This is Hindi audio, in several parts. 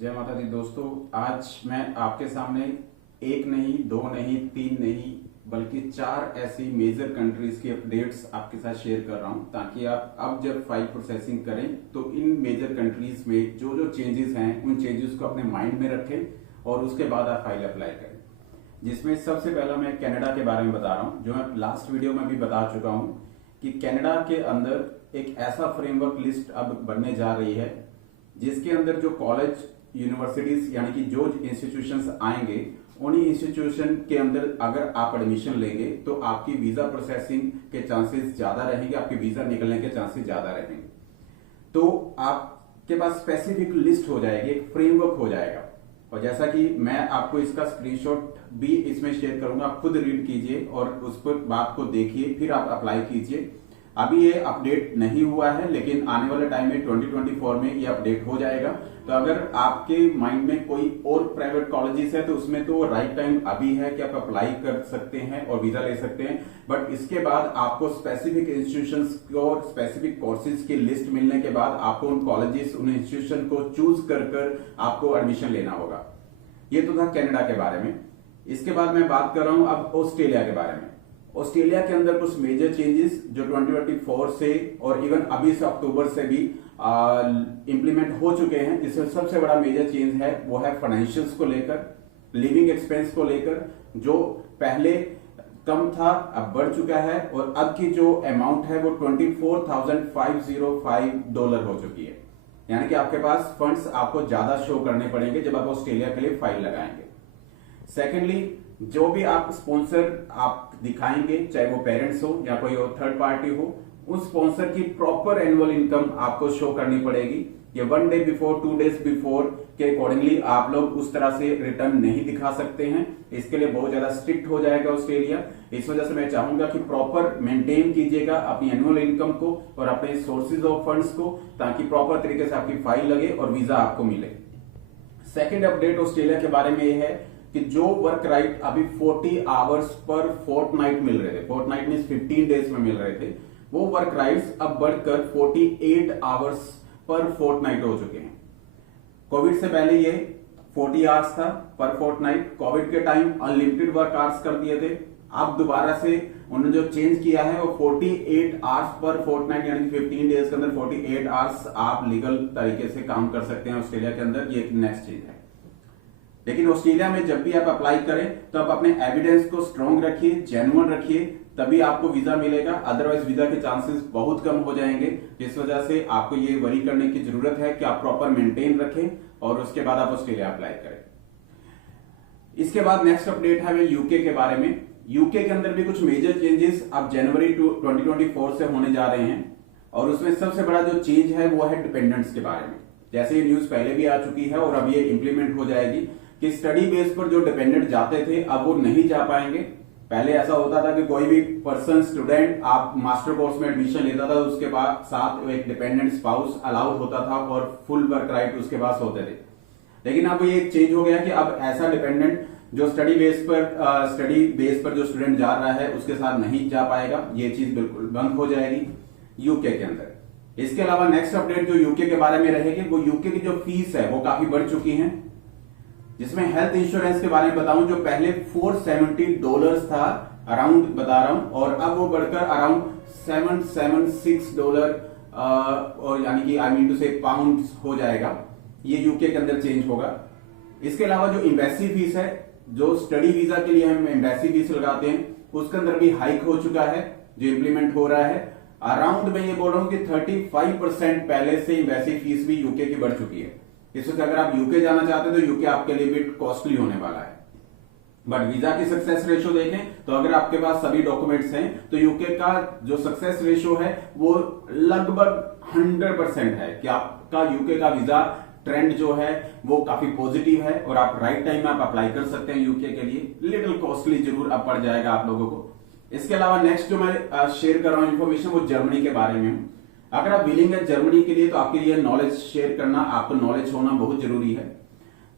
जय माता दी दोस्तों। आज मैं आपके सामने एक नहीं, दो नहीं, तीन नहीं, बल्कि चार ऐसी मेजर कंट्रीज की अपडेट्स आपके साथ शेयर कर रहा हूं, ताकि आप अब जब फाइल प्रोसेसिंग करें तो इन मेजर कंट्रीज में जो जो चेंजेस हैं उन चेंजेस को अपने माइंड में रखें और उसके बाद आप फाइल अप्लाई करें। जिसमें सबसे पहला मैं कनाडा के बारे में बता रहा हूं, जो मैं लास्ट वीडियो में भी बता चुका हूं कि कनाडा के अंदर एक ऐसा फ्रेमवर्क लिस्ट अब बनने जा रही है जिसके अंदर जो कॉलेज, यूनिवर्सिटीज यानी कि जो इंस्टीट्यूशंस आएंगे उन्हीं इंस्टीट्यूशन के अंदर अगर आप एडमिशन लेंगे तो आपकी वीजा प्रोसेसिंग के चांसेस ज्यादा रहेंगे, आपके वीजा निकलने के चांसेस ज्यादा रहेंगे। तो आपके पास स्पेसिफिक लिस्ट हो जाएगी, एक फ्रेमवर्क हो जाएगा। और जैसा कि मैं आपको इसका स्क्रीनशॉट भी इसमें शेयर करूंगा, आप खुद रीड कीजिए और उस पर बात को देखिए, फिर आप अप्लाई कीजिए। अभी ये अपडेट नहीं हुआ है, लेकिन आने वाले टाइम में 2024 में ये अपडेट हो जाएगा। तो अगर आपके माइंड में कोई और प्राइवेट कॉलेजेस है तो उसमें तो राइट टाइम अभी है कि आप अप्लाई कर सकते हैं और वीजा ले सकते हैं। बट इसके बाद आपको स्पेसिफिक इंस्टीट्यूशंस और स्पेसिफिक कोर्सेज की लिस्ट मिलने के बाद आपको उन कॉलेजेस, उन इंस्टीट्यूशन को चूज कर आपको एडमिशन लेना होगा। ये तो था कनाडा के बारे में। इसके बाद मैं बात कर रहा हूं अब ऑस्ट्रेलिया के बारे में। ऑस्ट्रेलिया के अंदर कुछ मेजर चेंजेस जो 2024 से और इवन अभी से अक्टूबर से भी इंप्लीमेंट हो चुके हैं। जिसमें सबसे बड़ा मेजर चेंज है वो है फाइनेंशियल्स को लेकर, लिविंग एक्सपेंस को लेकर। जो पहले कम था अब बढ़ चुका है और अब की जो अमाउंट है वो $24,505 हो चुकी है। यानी कि आपके पास फंड्स आपको ज्यादा शो करने पड़ेंगे जब आप ऑस्ट्रेलिया के लिए फाइल लगाएंगे। सेकेंडली, जो भी आप स्पॉन्सर आप दिखाएंगे, चाहे वो पेरेंट्स हो या कोई और थर्ड पार्टी हो, उस स्पॉन्सर की प्रॉपर एनुअल इनकम आपको शो करनी पड़ेगी। ये 1 डे बिफोर, 2 डेज बिफोर के अकॉर्डिंगली आप लोग उस तरह से रिटर्न नहीं दिखा सकते हैं। इसके लिए बहुत ज्यादा स्ट्रिक्ट हो जाएगा ऑस्ट्रेलिया। इस वजह से मैं चाहूंगा कि प्रॉपर मेंटेन कीजिएगा अपनी एनुअल इनकम को और अपने सोर्सेज ऑफ फंड्स को, ताकि प्रॉपर तरीके से आपकी फाइल लगे और वीजा आपको मिले। सेकेंड अपडेट ऑस्ट्रेलिया के बारे में यह है कि जो वर्क राइट अभी 40 आवर्स पर फोर्टनाइट मिल रहे थे, फोर्टनाइट मींस 15 डेज में मिल रहे थे, वो वर्क राइट्स अब बढ़कर 48 आवर्स पर फोर्टनाइट हो चुके हैं। कोविड से पहले ये 40 आवर्स था पर फोर्टनाइट। कोविड के टाइम अनलिमिटेड वर्क आवर्स कर दिए थे। अब दोबारा से उन्होंने जो चेंज किया है वो 48 आवर्स पर फोर्टनाइट, यानी 15 डेज के अंदर 48 आवर्स आप लीगल तरीके से काम कर सकते हैं ऑस्ट्रेलिया के अंदर। ये एक नेक्स्ट चीज है। लेकिन ऑस्ट्रेलिया में जब भी आप अप्लाई करें तो आप अपने एविडेंस को स्ट्रॉन्ग रखिए, जेन्युइन रखिए, तभी आपको वीजा मिलेगा। अदरवाइज वीजा के चांसेस बहुत कम हो जाएंगे। जिस वजह से आपको ये वरी करने की जरूरत है कि आप प्रॉपर मेंटेन रखें और उसके बाद आप ऑस्ट्रेलिया अप्लाई करें। इसके बाद नेक्स्ट अपडेट है यूके के बारे में। यूके के अंदर भी कुछ मेजर चेंजेस अब जनवरी 2024 से होने जा रहे हैं और उसमें सबसे बड़ा जो चेंज है वो है डिपेंडेंट्स के बारे में। जैसे ये न्यूज पहले भी आ चुकी है और अब ये इंप्लीमेंट हो जाएगी कि स्टडी बेस पर जो डिपेंडेंट जाते थे अब वो नहीं जा पाएंगे। पहले ऐसा होता था कि कोई भी पर्सन, स्टूडेंट, आप मास्टर कोर्स में एडमिशन लेता था तो उसके बाद साथ एक डिपेंडेंट स्पाउस अलाउड होता था और फुल वर्क राइट उसके पास होते थे। लेकिन अब ये चेंज हो गया कि अब ऐसा डिपेंडेंट जो स्टडी बेस पर जो स्टूडेंट जा रहा है उसके साथ नहीं जा पाएगा। ये चीज बिल्कुल बंद हो जाएगी यूके के अंदर। इसके अलावा नेक्स्ट अपडेट जो यूके के बारे में रहेगी वो यूके की जो फीस है वो काफी बढ़ चुकी है। जिसमें हेल्थ इंश्योरेंस के बारे में बताऊं, जो पहले $470 था अराउंड बता रहा हूं, और अब वो बढ़कर अराउंड $776 और यानी कि आई मीन टू से पाउंड हो जाएगा। ये यूके के अंदर चेंज होगा। इसके अलावा जो एम्बेसी फीस है, जो स्टडी वीजा के लिए हम एम्बेसी फीस लगाते हैं, उसके अंदर भी हाइक हो चुका है जो इंप्लीमेंट हो रहा है। अराउंड मैं ये बोल रहा हूं कि 35% पहले से एम्बेसी फीस भी यूके की बढ़ चुकी है। इस वक्त अगर आप यूके जाना चाहते हैं तो यूके आपके लिए भी कॉस्टली होने वाला है। बट वीजा की सक्सेस रेशो देखें तो अगर आपके पास सभी डॉक्यूमेंट्स हैं तो यूके का जो सक्सेस रेशो है वो लगभग 100% है कि आपका यूके का वीजा ट्रेंड जो है वो काफी पॉजिटिव है और आप राइट टाइम में आप अप्लाई कर सकते हैं यूके के लिए। लिटिल कॉस्टली जरूर अब पड़ जाएगा आप लोगों को। इसके अलावा नेक्स्ट जो मैं शेयर कर रहा हूं इन्फॉर्मेशन वो जर्मनी के बारे में हूं। अगर आप विलिंग है जर्मनी के लिए तो आपके लिए नॉलेज शेयर करना, आपको नॉलेज होना बहुत जरूरी है।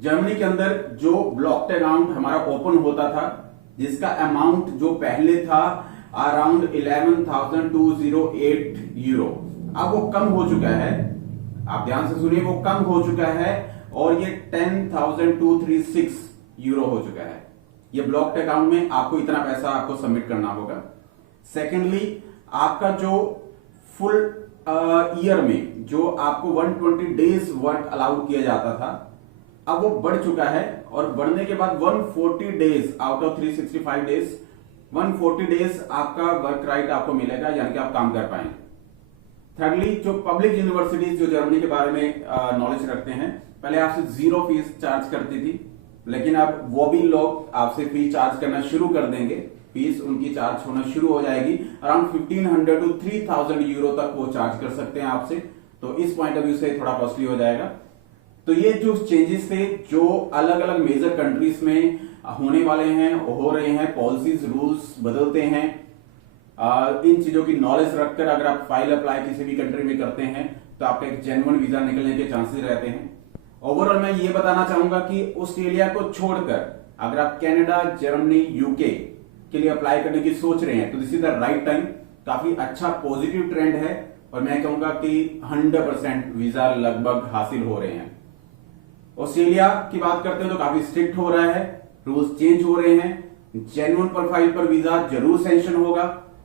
जर्मनी के अंदर जो ब्लॉक्ड अकाउंट हमारा ओपन होता था, जिसका अमाउंट जो पहले था अराउंड 11,208 यूरो, अब वो कम हो चुका है। आप ध्यान से सुनिए, वो कम हो चुका है और ये 10,236 यूरो हो चुका है। ये ब्लॉक्ड अकाउंट में आपको इतना पैसा आपको सबमिट करना होगा। सेकेंडली, आपका जो फुल ईयर में जो आपको 120 डेज वर्क अलाउड किया जाता था, अब वो बढ़ चुका है और बढ़ने के बाद 140 days out of 365 days 140 days आपका वर्क राइट आपको मिलेगा, यानी कि आप काम कर पाएंगे। थर्डली, जो पब्लिक यूनिवर्सिटीज जो जर्मनी के बारे में नॉलेज रखते हैं, पहले आपसे 0 फीस चार्ज करती थी, लेकिन अब वो भी लोग आपसे फीस चार्ज करना शुरू कर देंगे। फीस उनकी चार्ज होना शुरू हो जाएगी, अराउंड 1500 to 3000 यूरो तक वो चार्ज कर सकते हैं आपसे। तो इस पॉइंट ऑफ व्यू से थोड़ा कॉस्टली हो जाएगा। तो ये जो चेंजेस थे जो अलग अलग मेजर कंट्रीज में होने वाले हैं, हो रहे हैं, पॉलिसीज रूल्स बदलते हैं, इन चीजों की नॉलेज रखकर अगर आप फाइल अप्लाई किसी भी कंट्री में करते हैं तो आपका एक जेन्युइन वीजा निकलने के चांसेस रहते हैं। ओवरऑल मैं ये बताना चाहूंगा कि ऑस्ट्रेलिया को छोड़कर अगर आप कनाडा, जर्मनी, यूके के लिए अप्लाई करने की सोच रहे हैं तो this is the right time. काफी अच्छा पॉजिटिव ट्रेंड है और मैं कहूंगा कि 100% वीजा लगभग हासिल हो रहे हैं। ऑस्ट्रेलिया की बात करते हैं तो काफी स्ट्रिक्ट हो रहा है, रूल्स चेंज हो रहे हैं। जेन्युइन प्रोफाइल पर वीजा जरूर सैंक्शन होगा।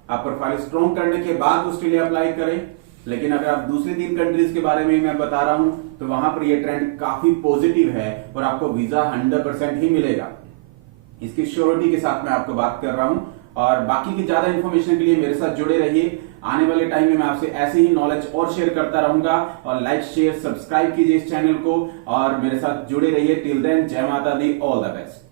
आप प्रोफाइल स्ट्रॉन्ग करने के बाद ऑस्ट्रेलिया अप्लाई करें। लेकिन अगर आप दूसरी 3 कंट्रीज के बारे में मैं बता रहा हूं तो वहां पर यह ट्रेंड काफी पॉजिटिव है और आपको वीजा 100% ही मिलेगा। इसकी श्योरिटी के साथ मैं आपको बात कर रहा हूं। और बाकी की ज्यादा इंफॉर्मेशन के लिए मेरे साथ जुड़े रहिए। आने वाले टाइम में मैं आपसे ऐसे ही नॉलेज और शेयर करता रहूंगा। और लाइक, शेयर, सब्सक्राइब कीजिए इस चैनल को और मेरे साथ जुड़े रहिए। टिल देन, जय माता दी, ऑल द बेस्ट।